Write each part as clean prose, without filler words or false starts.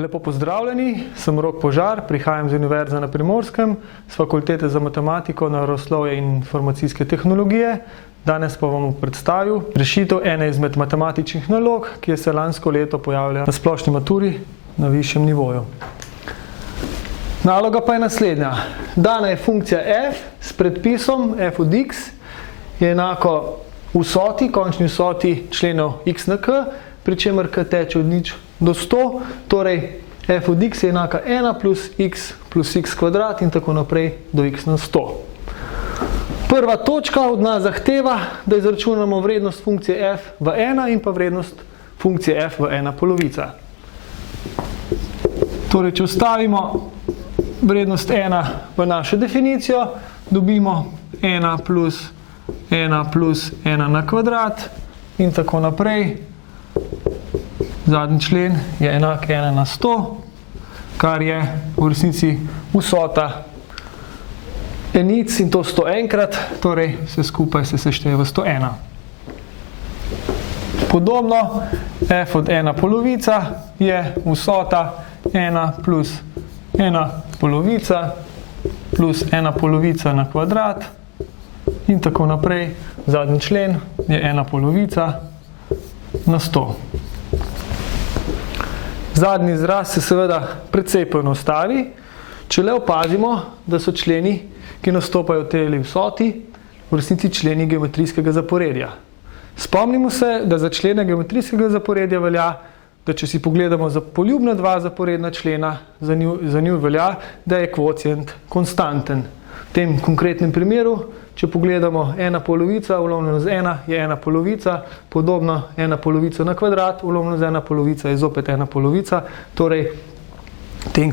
Lepo pozdravljeni, sem Rok Požar, prihajam z Univerze na Primorskem, z Fakultete za matematiko, naravoslovje in informacijske tehnologije. Danes pa vam predstavil rešitev ene izmed matematičnih nalog, ki je se lansko leto pojavila na splošni maturi na višjem nivoju. Naloga pa je naslednja. Dana je funkcija f s predpisom f od x je enako vsoti, končni vsoti členov x na k, pri čemer k teče od nič do 100, torej f od x je enaka 1 plus x kvadrat in tako naprej do x na 100. Prva točka od nas zahteva, da izračunamo vrednost funkcije f v 1 in pa vrednost funkcije f v 1 polovica. Torej, če vstavimo vrednost 1 v našo definicijo, dobimo 1 plus 1 na kvadrat in tako naprej. Zadnji člen je enak 1 na 100, kar je v resnici vsota enic in to 100 enkrat, torej vse skupaj se sešteje v 101. Podobno, f od 1 polovica je vsota 1 plus 1 polovica plus 1 polovica na kvadrat in tako naprej. Zadnji člen je 1 polovica na 100. Zadnji izraz se seveda precej poenostavi, če le opazimo, da so členi, ki nastopajo v tej vsoti, v resnici členi geometrijskega zaporedja. Spomnimo se, da za člene geometrijskega zaporedja velja, da če si pogledamo za poljubna dva zaporedna člena, za njih velja, da je kvocient konstanten. V tem konkretnem primeru, če pogledamo 1 polovica ulovljeno z 1 je 1 polovica, podobno 1 polovica na kvadrat ulovljeno z 1 polovica je zopet 1 polovica, torej v tem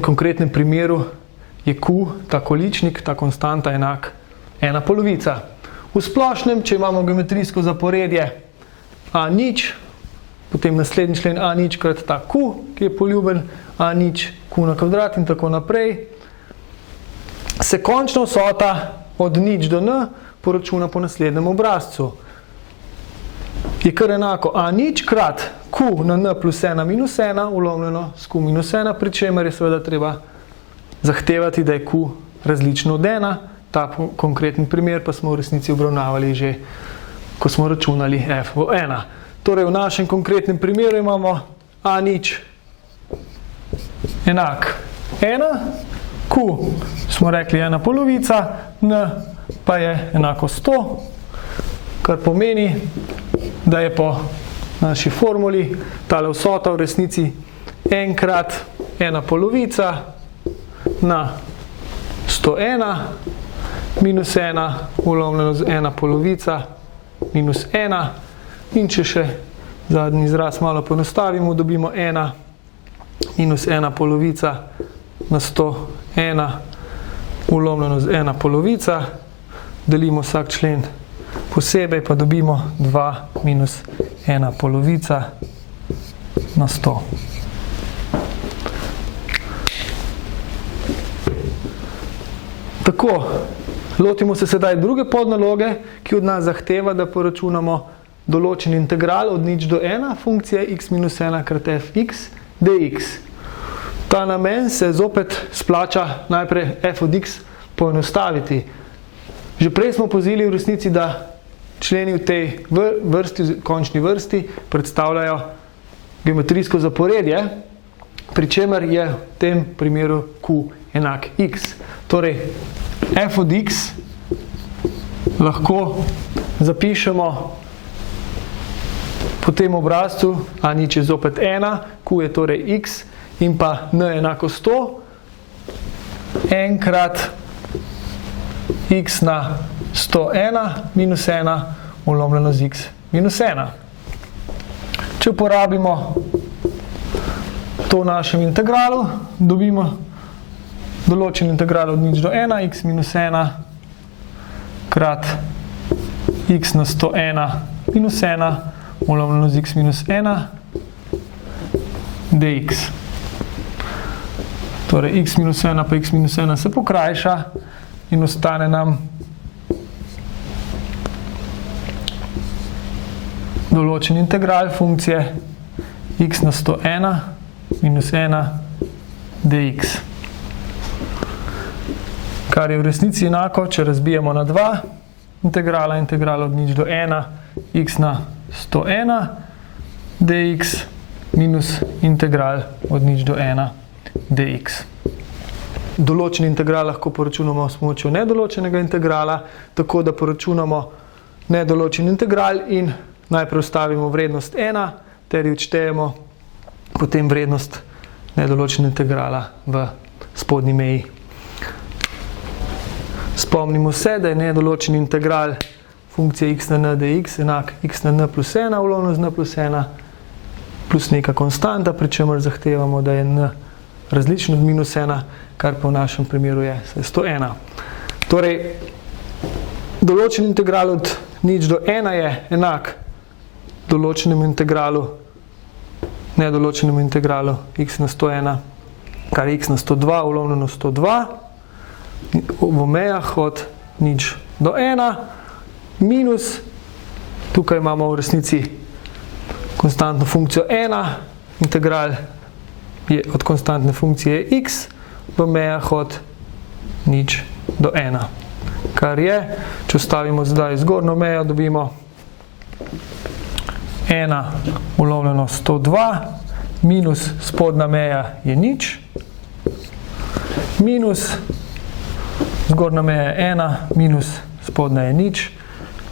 konkretnem primeru je q, ta količnik, ta konstanta enak 1 polovica. V splošnem, če imamo geometrijsko zaporedje a0, potem naslednji člen a0 krat ta q, ki je poljuben, a0 q na kvadrat in tako naprej, se končna vsota od nič do n poračuna po naslednjem obrazcu. Je kar enako a0 krat q na n plus 1 minus 1 ulovljeno s q minus 1, pri čemer je seveda treba zahtevati, da je q različno od 1. Ta konkretni primer pa smo v resnici obravnavali že, ko smo računali f v 1. Torej, v našem konkretnem primeru imamo a0 enak 1, q smo rekli 1 polovica, n pa je enako 100, kar pomeni, da je po naši formuli tale vsota v resnici n krat 1 polovica na 101 minus 1 ulovljeno z 1 polovica minus 1 in če še zadnji izraz malo poenostavimo, dobimo 1 minus 1 polovica na 101 ulovljeno z 1 polovica, delimo vsak člen posebej, pa dobimo 2 minus 1 polovica na 100. Tako, lotimo se sedaj druge podnaloge, ki od nas zahteva, da poračunamo določen integral od nič do 1 funkcije x minus 1 krat fx dx. Ta namen se zopet splača najprej f od x poenostaviti. Že prej smo pozili v resnici, da členi v tej vrsti, končni vrsti, predstavljajo geometrijsko zaporedje, pri čemer je v tem primeru q enak x. Torej, f od x lahko zapišemo po tem obrazcu, a0 je zopet 1, q je torej x in pa n enako 100, n krat x na 101 minus 1 ulovljeno z x minus 1. Če uporabimo to v našem integralu, dobimo določen integral od nič do 1, x minus 1 krat x na 101 minus 1 ulovljeno z x minus 1 dx. Torej, x minus 1 pa x minus 1 se pokrajša in ostane nam določen integral funkcije x na 101 minus 1 dx. Kar je v resnici enako, če razbijemo na 2, integral od nič do 1, x na 101 dx minus integral od nič do 1 dx. Določen integral lahko poračunamo s pomočjo nedoločenega integrala, tako da poračunamo nedoločen integral in najprej vstavimo vrednost 1 ter jo odštejemo potem vrednost nedoločenega integrala v spodnji meji. Spomnimo se, da je nedoločen integral funkcije x na n dx enak x na n plus 1 ulovno z n plus 1 plus neka konstanta, pri čemer zahtevamo, da je n različen od minus 1, kar pa v našem primeru je 101. Torej, določen integral od nič do 1 je enak določenemu integralu, nedoločenemu integralu x na 101, kar je x na 102 ulovno na 102, v mejah od nič do 1, minus, tukaj imamo v resnici konstantno funkcijo 1, integral je od konstantne funkcije x, v mejah od nič do 1. Kar je, če vstavimo zdaj zgornjo mejo, dobimo 1 ulovljeno 102, minus spodnja meja je nič, minus zgornja meja je 1, minus spodnja je nič,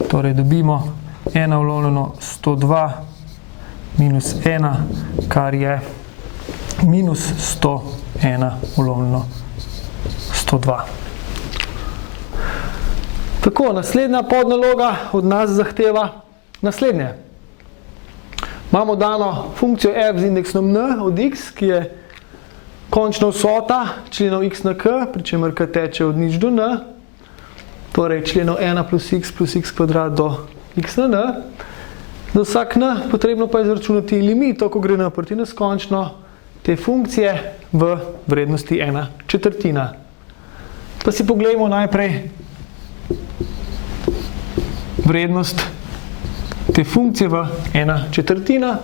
torej dobimo 1 ulovljeno 102 minus 1, kar je minus 101 ulovljeno 102. Tako, naslednja podnaloga od nas zahteva naslednje. Imamo dano funkcijo f z indeksom n od x, ki je končna vsota členov x na k, pri čemer k teče od nič do n, torej členov 1 plus x kvadrat do x na n. Za vsak n potrebno pa je izračunati limito, ko gre n proti neskončno, te funkcije v vrednosti 1/4. Pa si pogledamo najprej vrednost te funkcije v 1/4.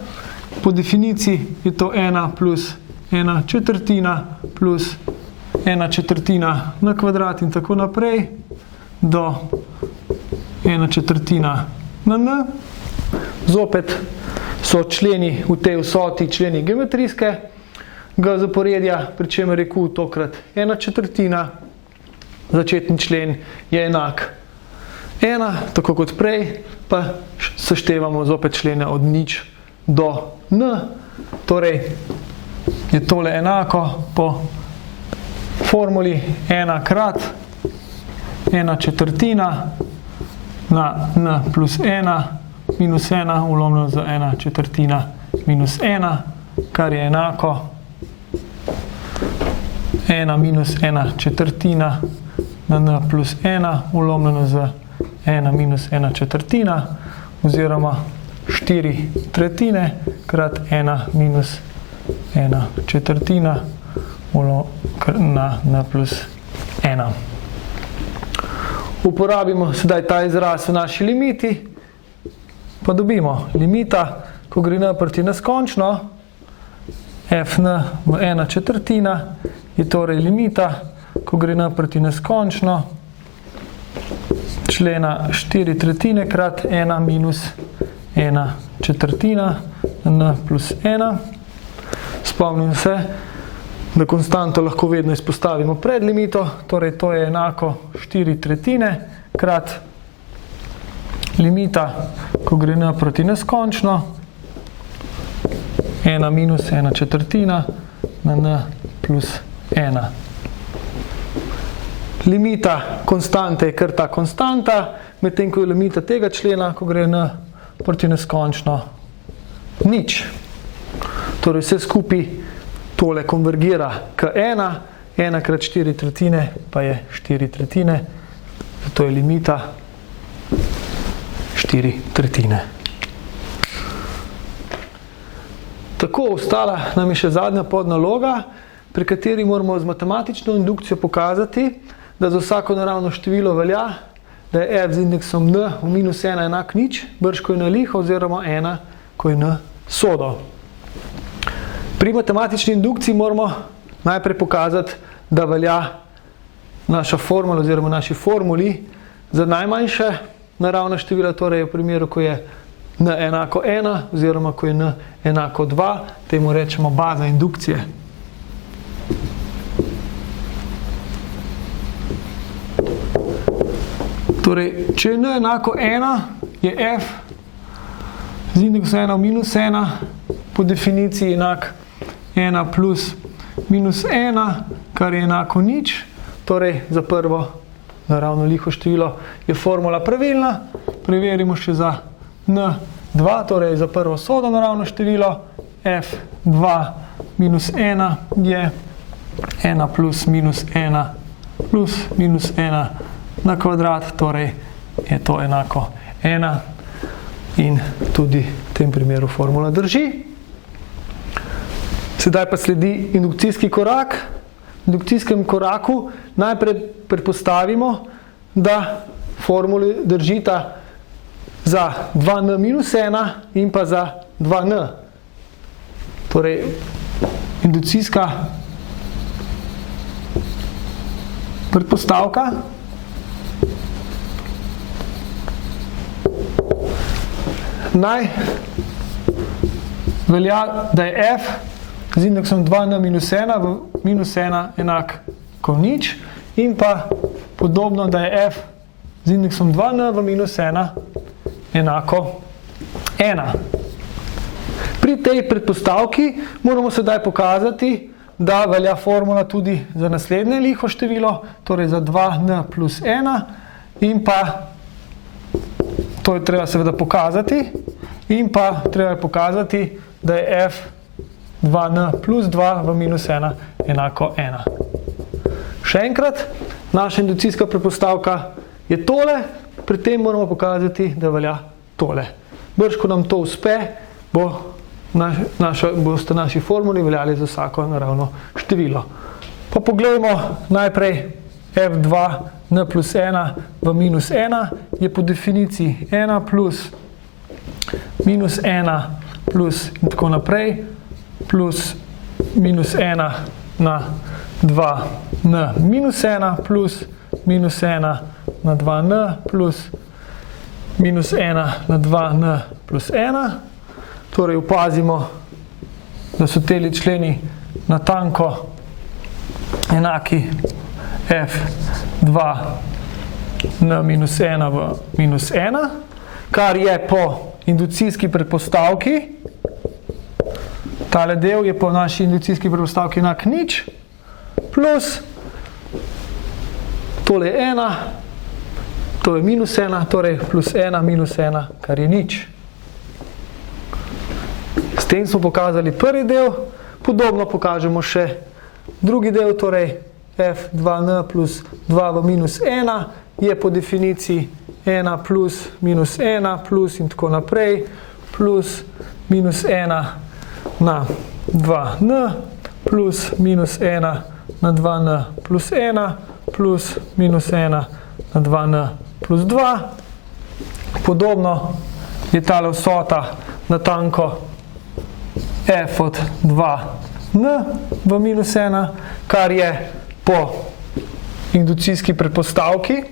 Po definiciji je to 1 plus 1/4 plus 1/4 na kvadrat in tako naprej do 1/4 na n. Zopet so členi v tej vsoti členi geometrijskega zaporedja, pri čemer je q tokrat 1/4. Začetni člen je enak 1, tako kot prej, pa seštevamo zopet člene od nič do n. Torej je tole enako po formuli 1 krat 1/4 na n plus 1 minus 1 ulovljeno za 1/4 minus 1, kar je enako 1 minus 1/4 na n plus 1 ulovljeno za 1 minus 1/4 oziroma 4/3 krat 1 minus 1/4 na n plus 1. Uporabimo sedaj ta izraz v naši limiti, pa dobimo limita, ko gre n proti neskončno, fn v 1/4 je torej limita, ko gre n proti neskončno, člena 4/3 krat 1 minus 1/4 n plus 1. Spomnim se, da konstanto lahko vedno izpostavimo pred limito, torej to je enako 4/3 krat limita, ko gre n proti neskončno, 1 minus 1/4 na n plus 1. Limita konstante je kar ta konstanta, medtem ko je limita tega člena, ko gre n proti neskončno, nič. Torej vse skupaj tole konvergira k 1, 1 krat 4/3 pa je 4/3, zato je limita 4/3. Tako, ostala nam je še zadnja podnaloga, pri kateri moramo z matematično indukcijo pokazati, da za vsako naravno število velja, da je f z indeksom n v minus 1 enak nič, brž ko je n liho oziroma 1, ko je n sodo. Pri matematični indukciji moramo najprej pokazati, da velja naša formula oziroma naši formuli za najmanjše naravna števila, torej v primeru, ko je n enako 1 oziroma ko je n enako 2, temu rečemo baza indukcije. Torej, če je n enako 1, je f z indeksom 1 v minus 1 po definiciji enak 1 plus minus 1, kar je enako nič. Torej, za prvo naravno liho število je formula pravilna. Preverimo še za n2, torej za prvo sodo naravno število. f2 minus 1 je 1 plus minus 1 plus minus 1 na kvadrat, torej je to enako 1 in tudi v tem primeru formula drži. Sedaj pa sledi indukcijski korak. V indukcijskem koraku najprej predpostavimo, da formuli držita za 2n minus 1 in pa za 2n. Torej, indukcijska predpostavka naj velja, da je f z indeksom 2n minus 1 v minus 1 enak ko nič in pa podobno, da je f z indeksom 2n v minus 1 enako 1. Pri tej predpostavki moramo sedaj pokazati, da velja formula tudi za naslednje liho število, torej za 2n plus 1 in pa to je treba seveda pokazati in pa treba pokazati, da je f 2n plus 2 v minus 1 enako 1. Še enkrat, naša indukcijska predpostavka je tole, pri tem moramo pokazati, da velja tole. Brž, ko nam to uspe, boste naši formuli veljali za vsako naravno število. Pa poglejmo najprej f2n plus 1 v minus 1 je po definiciji 1 plus minus 1 plus in tako naprej plus minus 1 na 2n minus 1 plus minus 1 na 2n plus minus 1 na 2n plus 1. Torej opazimo, da so teli členi natanko enaki f2n minus 1 v minus 1, kar je po indukcijski predpostavki, tale del je po naši indukcijski predpostavki enak nič, plus tole je 1, to je minus 1, torej plus 1 minus 1, kar je nič. S tem smo pokazali prvi del, podobno pokažemo še drugi del, torej f2n plus 2 v minus 1 je po definiciji 1 plus minus 1 plus in tako naprej plus minus 1 na 2n plus minus 1 na 2n plus 1 plus minus 1 na 2n plus 2. Podobno je tale vsota natanko f od 2n v minus 1, kar je po indukcijski predpostavki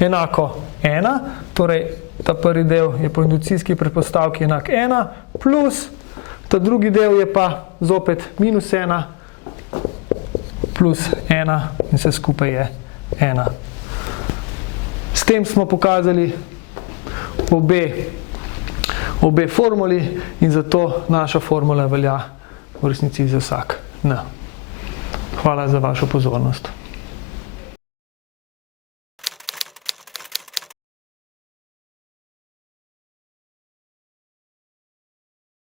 enako 1, torej ta prvi del je po indukcijski predpostavki enak 1, plus ta drugi del je pa zopet minus 1 plus 1 in vse skupaj je 1. S tem smo pokazali obe formuli in zato naša formula velja v resnici za vsak n. Hvala za vašo pozornost.